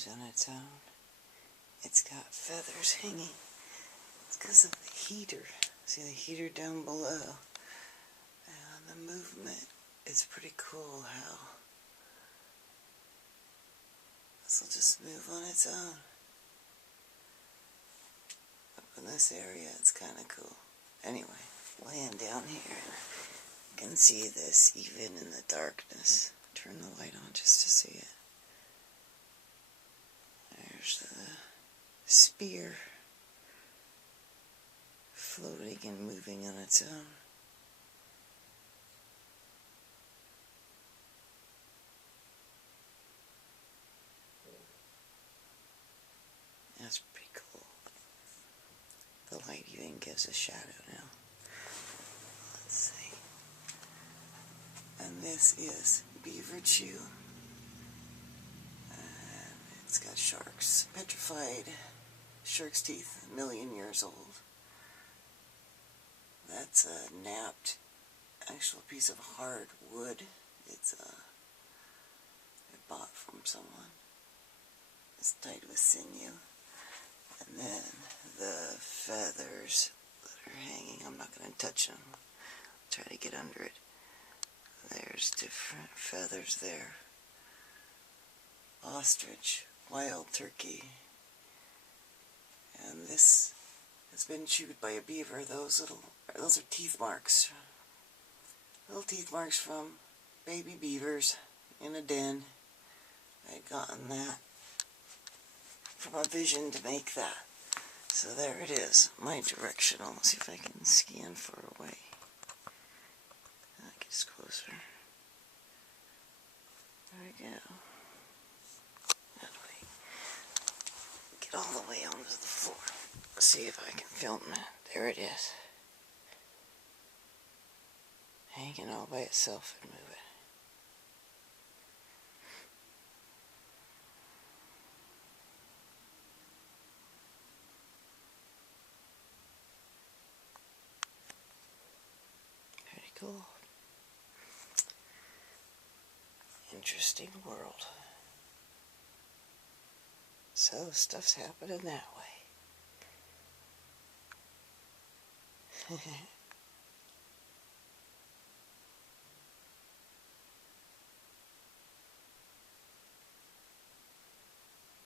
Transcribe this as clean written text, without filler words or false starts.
moves on its own. It's got feathers hanging. It's because of the heater. See the heater down below? And the movement is pretty cool how this will just move on its own. Up in this area, it's kind of cool. Anyway, laying down here, you can see this even in the darkness. Turn the light on just to see it. There's the spear floating and moving on its own. That's pretty cool. The light even gives a shadow now. Let's see. And this is beaver chew. And it's got sharks. Petrified shark's teeth, 1 million years old. That's a napped actual piece of hard wood. It's I bought from someone. It's tied with sinew. And then the feathers that are hanging, I'm not going to touch them. I'll try to get under it. There's different feathers there. Ostrich, wild turkey. And this has been chewed by a beaver. Those are teeth marks. Little teeth marks from baby beavers in a den. I had gotten that from a vision to make that. So there it is, my directional. Let's see if I can scan far away. That gets closer. There we go. How do I get all the way onto the floor? Let's see if I can film that. There it is. Hanging all by itself and moving. Cool. Interesting world. So stuff's happening that way.